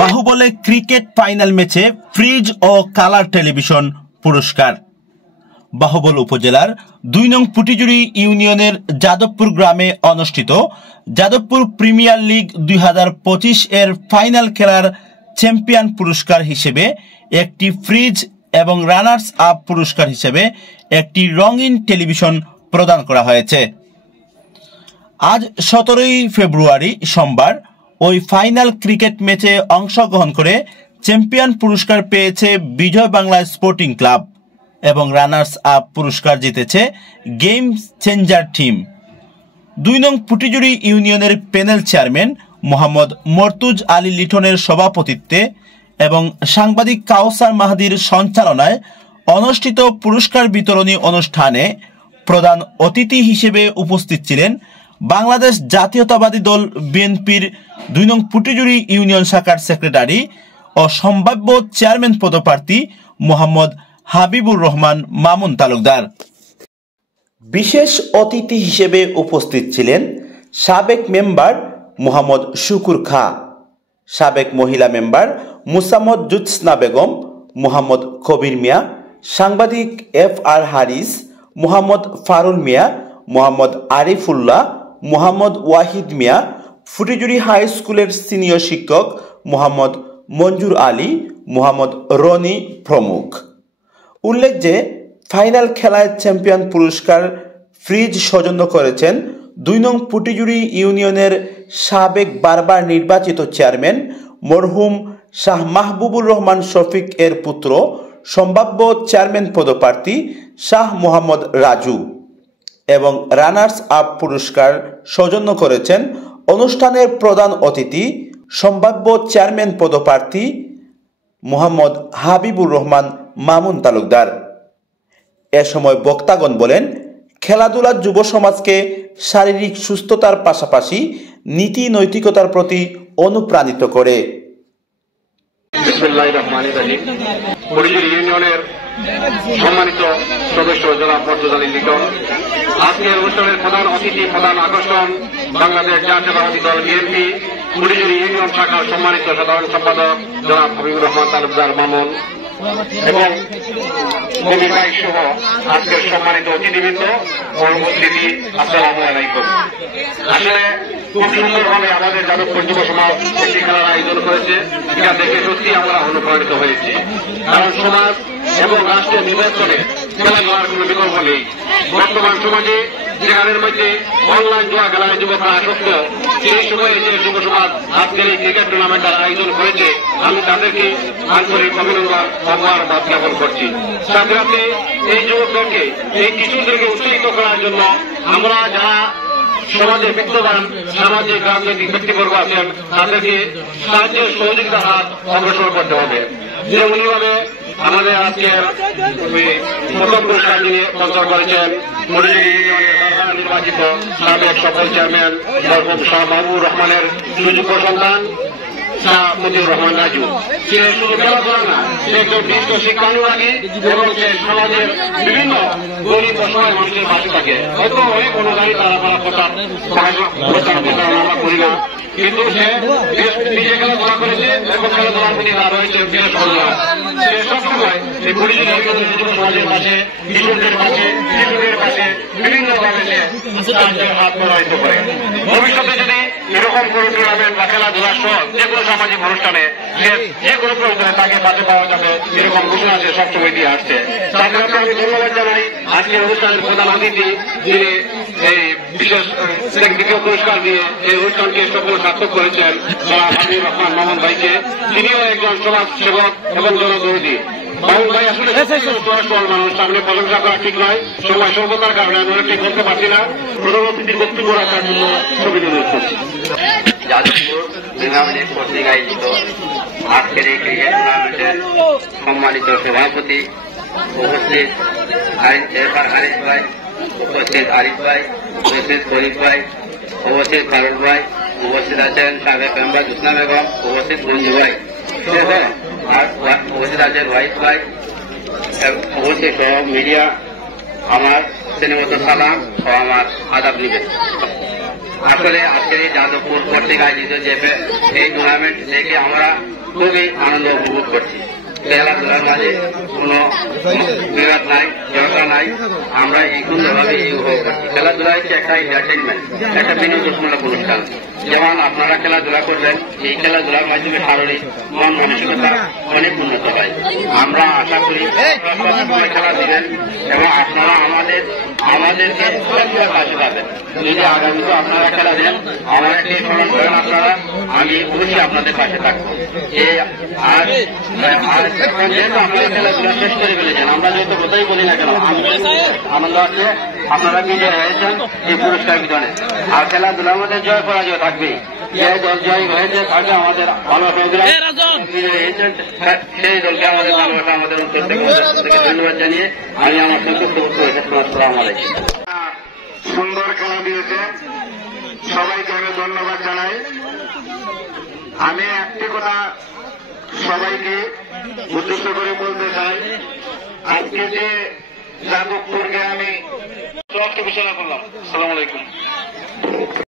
বাহুবলে cricket final ম্যাচে fridge ও colour television পুরস্কার। বাহুবল উপজেলার ২ নং পুটিজুড়ি ইউনিয়নের যাদবপুর গ্রামে অনুষ্ঠিত যাদবপুর প্রিমিয়ার লিগ ২০২৫ এর ফাইনাল খেলার চ্যাম্পিয়ন পুরস্কার হিসেবে একটি ফ্রিজ এবং রানার্স আপ পুরস্কার হিসেবে একটি রঙিন টেলিভিশন প্রদান করা হয়েছে। আজ ১৭ ফেব্রুয়ারি সোমবার ওই ফাইনাল ক্রিকেট ম্যাচে অংশগ্রহণ করে চ্যাম্পিয়ন পুরস্কার পেয়েছে বিজয় বাংলা স্পোর্টিং ক্লাব এবং রানার্স আপ পুরস্কার জিতেছে গেম চেঞ্জার টিম। ২ নং পুটিজুড়ি ইউনিয়নের প্যানেল চেয়ারম্যান মোহাম্মদ মর্তুজ আলী লিটনের সভাপতিত্বে এবং সাংবাদিক কাউসার মাহাদির সঞ্চালনায় অনুষ্ঠিত পুরস্কার বিতরণী অনুষ্ঠানে প্রধান অতিথি হিসেবে উপস্থিত ছিলেন বাংলাদেশ জাতীয়তাবাদী দল বিএনপির ২ নং পুটিজুড়ি ইউনিয়ন শাখার সেক্রেটারি ও সম্ভাব্য চেয়ারম্যান পদপ্রার্থী মোহাম্মদ হাবিবুর রহমান মামুন তালুকদার। বিশেষ অতিথি হিসেবে উপস্থিত ছিলেন সাবেক মেম্বার মোহাম্মদ শুকুর খা, সাবেক মহিলা মেম্বার মুসাম্মদ জুৎস্না বেগম, মোহাম্মদ কবির মিয়া, সাংবাদিক FR হারিস, মোহাম্মদ ফারুল মিয়া, মোহাম্মদ আরিফুল্লাহ, মোহাম্মদ ওয়াহিদ মিয়া, ফুটিজুড়ি হাই স্কুলের সিনিয়র শিক্ষক মোহাম্মদ মঞ্জুর আলী, মোহাম্মদ রনি প্রমুখ। উল্লেখ যে ফাইনাল খেলায় চ্যাম্পিয়ন পুরস্কার ফ্রিজ সৌজন্য করেছেন ২ নং পুটিজুড়ি ইউনিয়নের সাবেক বারবার নির্বাচিত চেয়ারম্যান মরহুম শাহ মাহবুবুর রহমান শফিক এর পুত্র সম্ভাব্য চেয়ারম্যান পদপ্রার্থী শাহ মোহাম্মদ রাজু এবং রানার্স আপ পুরস্কার সৌজন্য করেছেন অনুষ্ঠানের প্রধান অতিথি সম্ভাব্য চেয়ারম্যান পদপ্রার্থী মোহাম্মদ হাবিবুর রহমান মামুন তালুকদার। এ সময় বক্তাগণ বলেন, খেলাধুলা যুব সমাজকে শারীরিক সুস্থতার পাশাপাশি নীতি নৈতিকতার প্রতি অনুপ্রাণিত করে। ইউনিয়নের সম্মানিত সদস্য জনাব মর্তুজ আলী লিটন, আজকের অনুষ্ঠানের প্রধান অতিথি, প্রধান আকর্ষণ বাংলাদেশ জাতীয়তাবাদী দল বিএনপি পুটিজুড়ি ইউনিয়ন শাখার সম্মানিত সাধারণ সম্পাদক জনাব হাবিবুর রহমান তালুকদার মামুন এবং কবির ভাই সহ আজকের সম্মানিত অতিথিবৃন্দ ও উপস্থিতি, আসসালামু আলাইকুম। আসলে খুব সুন্দরভাবে আমাদের যাদবপুর যুব সমাজ একটি খেলার আয়োজন করেছে, এটা দেখে সত্যি আমরা অনুপ্রাণিত হয়েছি। কারণ সমাজ এবং রাষ্ট্র নির্বাচনে খেলাধুলার কোন বিকল্প নেই। বর্তমান সমাজে যেখানের মধ্যে অনলাইন জুয়া খেলায় যুবকরা আসক্ত, সেই সময়ে যে যুব সমাজ আজকের এই ক্রিকেট টুর্নামেন্টের আয়োজন করেছে, আমি তাদেরকে আন্তরিক অভিনন্দন অবহার জ্ঞাপন করছি। সাথে সাথে এই যুবকদেরকে, এই কিশোরদেরকে উৎসাহিত করার জন্য আমরা যারা সমাজে বিদ্যমান সামাজিক রাজনৈতিক ব্যক্তিবর্গ আছেন, তাদেরকে সাহায্যের সহযোগিতার হাত অগ্রসর করতে হবে। যেমনিভাবে আমাদের আজকের প্রথম পুরস্কার নিয়ে স্পন্সর করেছেন পুটিজুড়ি ইউনিয়নের নির্বাচিত সাবেক সফল চেয়ারম্যান মরহুম শাহ মাহবুবুর রহমানের সুযোগ্য সন্তান শাহ মতিউর রহমান রাজু। সে শুধু খেলাধুলা না, সে একজন বিশিষ্ট শিক্ষানুরাগী এবং সে সমাজের বিভিন্ন গরিব অসহায় মানুষের পাশে থাকে। হয়তো অনেক অনুদানী তারা আমরা করি না, কিন্তু সে নিজে খেলাধুলা করেছে এবং খেলাধুলার প্রতি তার রয়েছে বিশেষ অনুদান। সে সবসময় এই পুটিজুড়ি ইউনিয়নের যুব সমাজের পাশে, কিশোরদের পাশে, শিশুদের পাশে বিভিন্নভাবে সে সাহায্যের হাত প্রবাহিত করে। ভবিষ্যতে যদি এরকম কোনো টুর্নামেন্ট বা খেলাধুলা সহ যে কোনো সামাজিক অনুষ্ঠানে যে কোনো প্রয়োজনে তাকে পাশে পাওয়া যাবে, এরকম ঘোষণা সে সবসময় দিয়ে আসছে। তাদের আমি ধন্যবাদ জানাই আজকের অনুষ্ঠানের প্রধান অতিথি, যিনি এই বিশেষ দ্বিতীয় পুরস্কার দিয়ে এই অনুষ্ঠানকে সফল সার্থক করেছেন জনাব হাবিবুর রহমান মামুন ভাইকে। তিনিও একজন সমাজ সেবক এবং জনদরদী। মামুন ভাই আসলে মানুষ, সামনে প্রশংসা করা ঠিক নয়, সময় স্বল্পতার কারণে আমি অনেকটাই করতে পারছি না। প্রধান অতিথির বক্তব্য রাখার জন্য ছবি অনুরোধ করছি। যাদবপুর প্রিমিয়ার লিগ কর্তৃক আয়োজিত আজকের এই ক্রিকেট টুর্নামেন্টের সম্মানিত সভাপতি উপস্থিত FR হারিস ভাই, উপস্থিত আরিফ ভাই, উপস্থিত করিম ভাই, উপস্থিত ফারুক ভাই, উপস্থিত আছেন সাবেক মেম্বার জুৎস্না বেগম, উপস্থিত মঞ্জু ভাই সহ উপস্থিত আছেন ওয়াহিদ ভাই, উপস্থিত সহ মিডিয়া, আমার শ্রেণীগত সালাম ও আমার আদাব নিবেদন। আসলে আজকের এই যাদবপুর কর্তৃক আয়োজিত যে এই টুর্নামেন্ট দেখে আমরা খুবই আনন্দ উপভোগ করছি। খেলাধুলার মাঝে কোনো বিবাদ নাই, ঝগড়া নাই, আমরা এই সুন্দরভাবে উপভোগ করছি। খেলাধুলা হচ্ছে একটা এন্টারটেনমেন্ট, একটা বিনোদনমূলক অনুষ্ঠান। যেমন আপনারা খেলাধুলা করবেন, এই খেলাধুলার মাধ্যমে শারীরিক মন মানসিকতা অনেক উন্নত হয়। আমরা আশা করি খেলা দিবেন এবং আপনারা আমাদেরকে পাশে পাবেন। যদি আগামীতে আপনারা খেলা দেন, আমাদেরকে স্মরণ করেন আপনারা, আমি অবশ্যই আপনাদের পাশে থাকবো। যেহেতু আপনারা খেলাধুলা শেষ করে ফেলেছেন, আমরা যেহেতু কোথায় বলি না কেন, আনন্দ আছে আপনারা বিজয় হয়েছেন এই পুরস্কার বিতরণে। আর খেলাধুলার মধ্যে জয় পরাজয় থাকবে, যে দল জয় হয়েছে তাকে আমাদের ভালো প্রোগ্রাম হয়েছেন, সেই দলকে আমাদের ভালোবাসা আমাদের অন্তর থেকে ধন্যবাদ জানিয়ে আমি আমার সংক্ষিপ্ত আসসালামু আলাইকুম। সুন্দর খেলা দিয়েছে, সবাইকে আমি ধন্যবাদ জানাই। আমি একটি কথা সবাইকে উদ্দেশ্য করে বলতে চাই, আজকে যে যাদবপুরকে আমি ঘোষণা করলাম। আসসালামু আলাইকুম।